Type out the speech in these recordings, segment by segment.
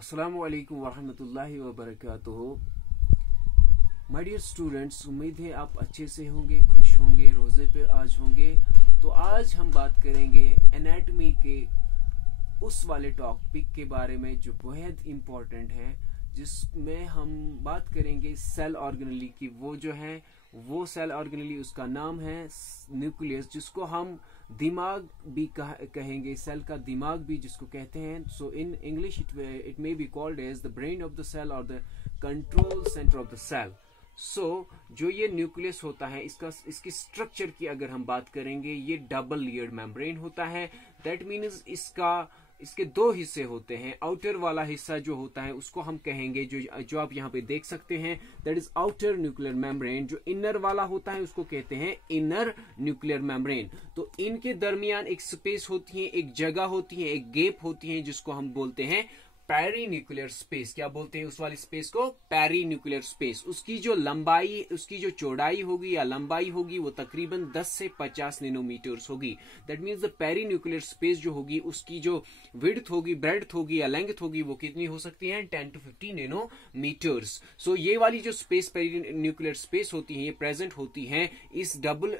अस्सलामु अलैकुम वरहमतुल्लाहि वबरकातुहू। माय डियर स्टूडेंट्स, उम्मीद है आप अच्छे से होंगे, खुश होंगे, रोज़े पे आज होंगे। तो आज हम बात करेंगे एनाटॉमी के उस वाले टॉपिक के बारे में जो बेहद इम्पोर्टेंट है, जिसमें हम बात करेंगे सेल ऑर्गेनेली की। वो जो है वो सेल ऑर्गेनेली, उसका नाम है न्यूक्लियस, जिसको हम दिमाग भी कहेंगे, सेल का दिमाग भी जिसको कहते हैं। So in English it may be called as the brain of the cell और the control centre of the cell. So जो ये न्यूक्लियस होता है, इसकी स्ट्रक्चर की अगर हम बात करेंगे, ये डबल लेयर्ड मेम्ब्रेन होता है। दैट मीन्स इसके दो हिस्से होते हैं। आउटर वाला हिस्सा जो होता है उसको हम कहेंगे, जो आप यहाँ पे देख सकते हैं, that is outer nuclear membrane. जो इनर वाला होता है उसको कहते हैं इनर न्यूक्लियर मेम्ब्रेन। तो इनके दरमियान एक स्पेस होती है, एक जगह होती है, एक गैप होती है, जिसको हम बोलते हैं पेरीन्यूक्लियर स्पेस। क्या बोलते हैं उस वाली स्पेस को? Perinuclear space. उसकी जो लंबाई, उसकी जो चौड़ाई होगी या लंबाई होगी, वो तकरीबन 10 से 50 नैनोमीटर्स होगी। That means the perinuclear space जो होगी, उसकी जो विड्थ होगी, ब्रेड्थ होगी या लेंथ होगी, वो कितनी हो सकती है? 10 to 50 नैनोमीटर्स। सो ये वाली जो स्पेस, पेरीन्यूक्लियर स्पेस होती है, ये प्रेजेंट होती है इस डबल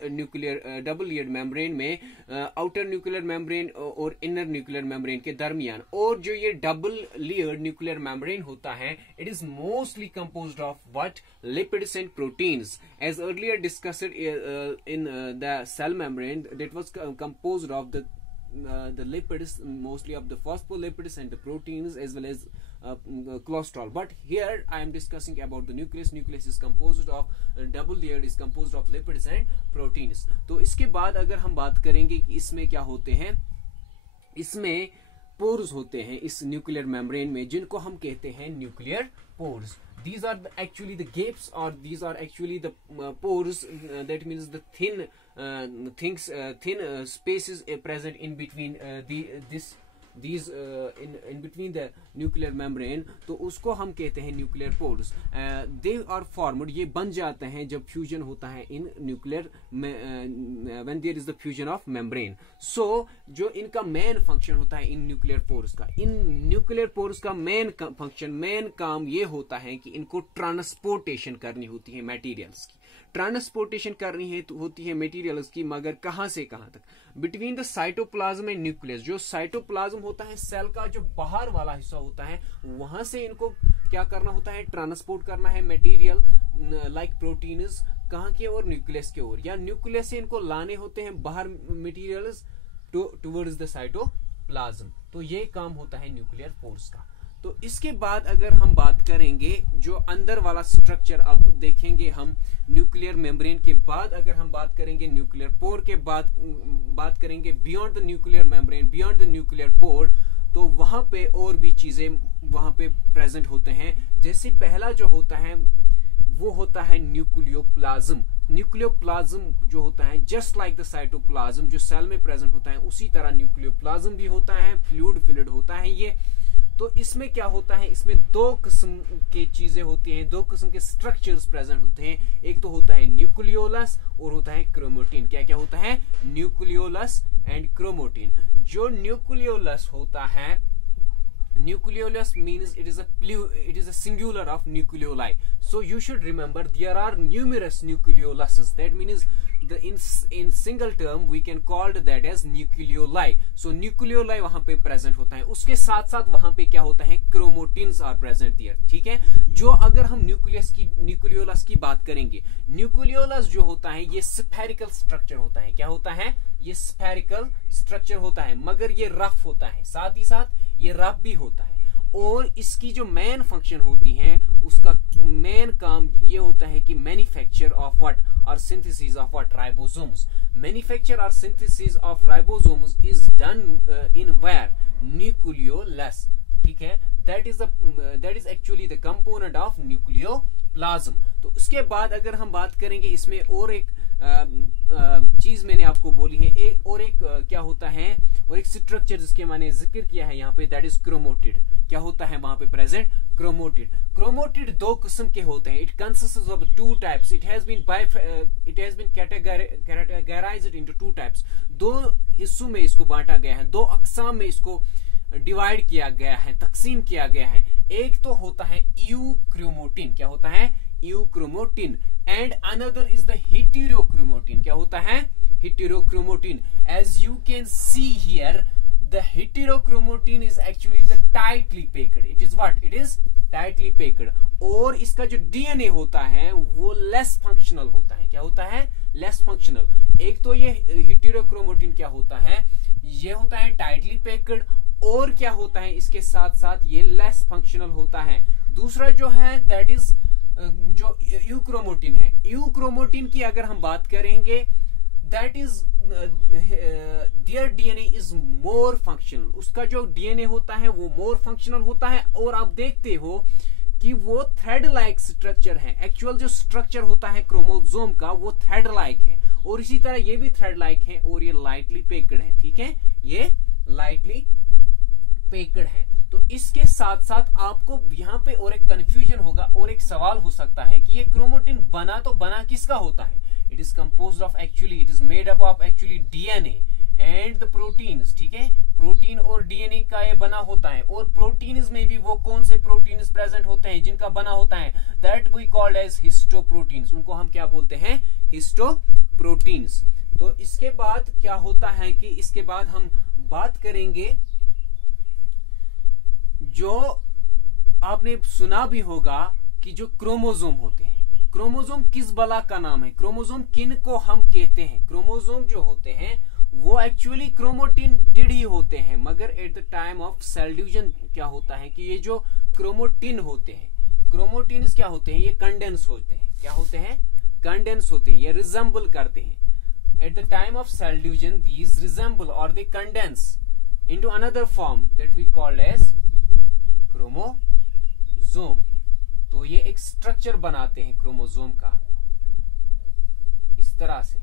लेयर्ड मेम्ब्रेन में, आउटर न्यूक्लियर मेम्ब्रेन और इनर न्यूक्लियर मेम्ब्रेन के दरमियान। और जो ये डबल layered nuclear membrane होता है, it is mostly composed of what? Lipids and proteins. As earlier discussed in the cell membrane, that was composed of the lipids, mostly of the phospholipids and the proteins, as well as cholesterol. But here I am discussing about the nucleus. Nucleus is composed of double layered, is composed of lipids and proteins. तो इसके बाद अगर हम बात करेंगे कि इसमें क्या होते हैं, इसमें पोर्स होते हैं इस न्यूक्लियर मेम्ब्रेन में, जिनको हम कहते हैं nuclear pores. These are actually the gaps, or these are actually the pores. That means the thin spaces present in between in between the nuclear membrane. तो उसको हम कहते हैं nuclear pores. They are formed, ये बन जाते हैं जब फ्यूजन होता है in nuclear, when there is the fusion of membrane. So जो इनका मेन फंक्शन होता है इन न्यूक्लियर पोर्स का, इन न्यूक्लियर पोर्स का मेन फंक्शन, मेन काम ये होता है कि इनको ट्रांसपोर्टेशन करनी होती है मटेरियल्स की। ट्रांसपोर्टेशन करनी है तो होती है मटेरियल्स की, मगर कहां से कहां तक? Between the cytoplasm and nucleus. जो साइटोप्लाज्म होता है, सेल का जो बाहर वाला हिस्सा होता है, वहां से इनको क्या करना होता है? ट्रांसपोर्ट करना है मटेरियल लाइक प्रोटीन्स, कहां की ओर? न्यूक्लियस की ओर। या न्यूक्लियस से इनको लाने होते हैं बाहर मटेरियल्स टुवर्ड्स द साइटोप्लाज्म। तो ये काम होता है न्यूक्लियर पोर्स का। तो इसके बाद अगर हम बात करेंगे जो अंदर वाला स्ट्रक्चर, अब देखेंगे हम न्यूक्लियर मेम्ब्रेन के बाद अगर हम बात करेंगे न्यूक्लियर पोर के बाद, बात करेंगे beyond the nuclear membrane, beyond the nuclear pore, तो वहां पे और भी चीजें वहां पे प्रेजेंट होते हैं। जैसे पहला जो होता है वो होता है न्यूक्लियोप्लाज्म। न्यूक्लियोप्लाज्म जो होता है, जस्ट लाइक द साइटोप्लाज्म जो सेल में प्रेजेंट होता है, उसी तरह न्यूक्लियोप्लाज्म भी होता है, फ्लूइड होता है ये। तो इसमें क्या होता है? इसमें दो किस्म की चीजें होती हैं, दो किस्म के स्ट्रक्चर्स प्रेजेंट होते हैं। एक तो होता है न्यूक्लियोलस और होता है क्रोमैटिन। क्या क्या होता है? Nucleolus and chromatin. जो न्यूक्लियोलस होता है, nucleolus means it is a singular of nucleoli. So you should remember there are numerous nucleoluses. That means in single term we can call that as nucleoli. So nucleoli वहां पे present होता है। उसके साथ साथ वहां पे क्या होता है? chromotins are present there. ठीक है। जो अगर हम nucleolus की बात करेंगे, nucleolus जो होता है ये spherical structure होता है। क्या होता है? ये spherical structure होता है, मगर ये रफ होता है, साथ ही साथ ये रफ भी होता है। और इसकी जो मेन फंक्शन होती है, उसका मेन काम ये होता है कि मैन्युफैक्चर ऑफ व्हाट? और synthesis of what? Ribosomes. Manufacture और synthesis of ribosomes is done in where? Nucleolus. ठीक है। That is actually the component of nucleoplasm. तो उसके बाद अगर हम बात करेंगे, इसमें और एक चीज मैंने आपको बोली है, एक क्या होता है, और एक स्ट्रक्चर जिसके मैंने जिक्र किया है यहाँ पे, दैट इज क्रोमोटिड। क्या होता है वहां पे प्रेजेंट? क्रोमोटिड। क्रोमोटिड दो किस्म के होते हैं। It consists of two types. It has been categorised into two types. दो हिस्सों में इसको बांटा गया है, दो अकसाम में इसको डिवाइड किया गया है, तकसीम किया गया है। एक तो होता है यूक्रोमोटिन, क्या होता है? Euchromatin. And another is the heterochromatin, क्या होता है? Heterochromatin. As you can see here, the heterochromatin is actually the tightly packed. It is what? It is tightly packed. और इसका जो डीएनए होता है वो लेस फंक्शनल होता है। क्या होता है? Less functional. एक तो ये हेटेरोक्रोमोटिन क्या होता है? ये होता है टाइटली पैक्ड, और क्या होता है इसके साथ साथ ये लेस फंक्शनल होता है। दूसरा जो है दैट इज जो यूक्रोमोटिन है। यूक्रोमोटिन की अगर हम बात करेंगे, that is there DNA is more functional. उसका जो डीएनए होता है वो मोर फंक्शनल होता है, और आप देखते हो कि वो थ्रेड लाइक स्ट्रक्चर है। एक्चुअल जो स्ट्रक्चर होता है क्रोमोसोम का वो थ्रेड लाइक है, और इसी तरह ये भी थ्रेड लाइक है, और ये लाइटली पैक्ड है। ठीक है, ये लाइटली पैक्ड है। तो इसके साथ साथ आपको यहाँ पे और एक कंफ्यूजन होगा, और एक सवाल हो सकता है कि ये क्रोमोटिन बना किसका होता है? It is composed of actually, it is made up of actually DNA and the proteins. ठीक है, प्रोटीन और डीएनए का ये बना होता है। और प्रोटीन्स में भी वो कौन से प्रोटीन्स प्रेजेंट होते हैं जिनका बना होता है? That we called as histoproteins. उनको हम क्या बोलते हैं? हिस्टोप्रोटीन्स। तो इसके बाद क्या होता है कि इसके बाद हम बात करेंगे, जो आपने सुना भी होगा कि जो क्रोमोसोम होते हैं, क्रोमोसोम किस बला का नाम है? क्रोमोसोम किन को हम कहते हैं? क्रोमोसोम जो होते हैं वो एक्चुअली क्रोमोटिन ही होते हैं, मगर at the time of cell division क्या होता है कि ये जो क्रोमोटिन होते हैं, क्रोमोटिन्स क्या होते हैं? ये कंडेंस होते हैं। क्या होते हैं? कंडेंस होते हैं, ये रिजेंबल करते हैं। At the time of cell division these resemble और they condense into another form that we called as chromosome. तो ये एक स्ट्रक्चर बनाते हैं क्रोमोसोम का, इस तरह से।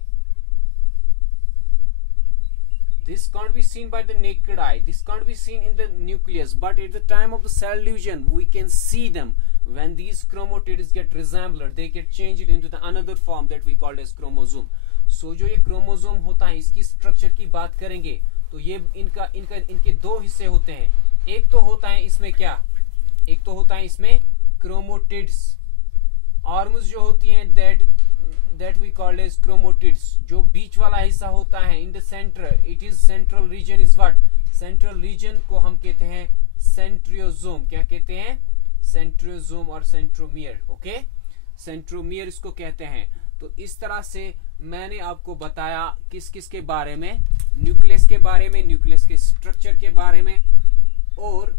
This can't be seen by the naked eye. This can't be seen in the nucleus. But at the time of the cell division, we can see them. When these chromatids get resembled, they get changed into the another form that we call as chromosome. So जो ये chromosome होता है, इसकी structure की बात करेंगे तो ये इनके दो हिस्से होते हैं। एक तो होता है इसमें क्या? एक तो होता है इसमें क्रोमोटिड्स। आर्म्स जो होती हैं दैट वी कॉल्ड एज क्रोमोटिड्स। जो बीच वाला हिस्सा होता है in the centre, it is central region is what? Central region को हम कहते हैं सेंट्रियोसोम। क्या कहते हैं? सेंट्रियोसोम और सेंट्रोमियर। ओके, सेंट्रोमियर इसको कहते हैं। तो इस तरह से मैंने आपको बताया किस किस के बारे में, न्यूक्लियस के बारे में, न्यूक्लियस के स्ट्रक्चर के बारे में, और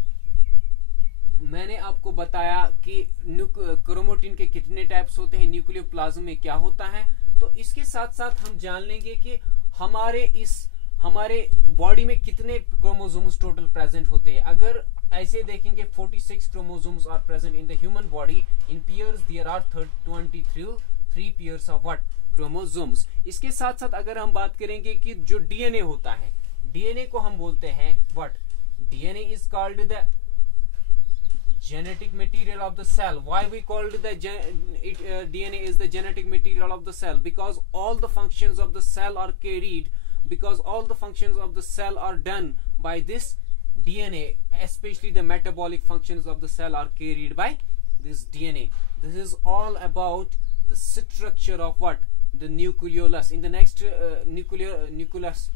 मैंने आपको बताया कि क्रोमोटिन के कितने टाइप्स होते हैं, न्यूक्लियोप्लाज्म में क्या होता है। तो इसके साथ साथ हम जान लेंगे कि हमारे बॉडी में कितने क्रोमोसोम्स टोटल प्रेजेंट होते हैं। अगर ऐसे देखेंगे 46 chromosomes are present in the human body. In pairs there are 23 pairs of what? Chromosomes. इसके साथ साथ अगर हम बात करेंगे कि जो डीएनए होता है, डीएनए को हम बोलते हैं what? DNA is called the genetic material of the cell. Why we called the DNA is the genetic material of the cell? Because all the functions of the cell are carried, because all the functions of the cell are done by this DNA, especially the metabolic functions of the cell are carried by this DNA. This is all about the structure of what? The nucleolus. In the next nucleus,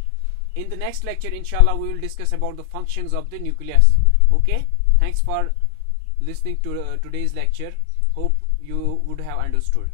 in the next lecture, inshallah, we will discuss about the functions of the nucleus. Okay, thanks for listening to today's lecture. Hope you would have understood.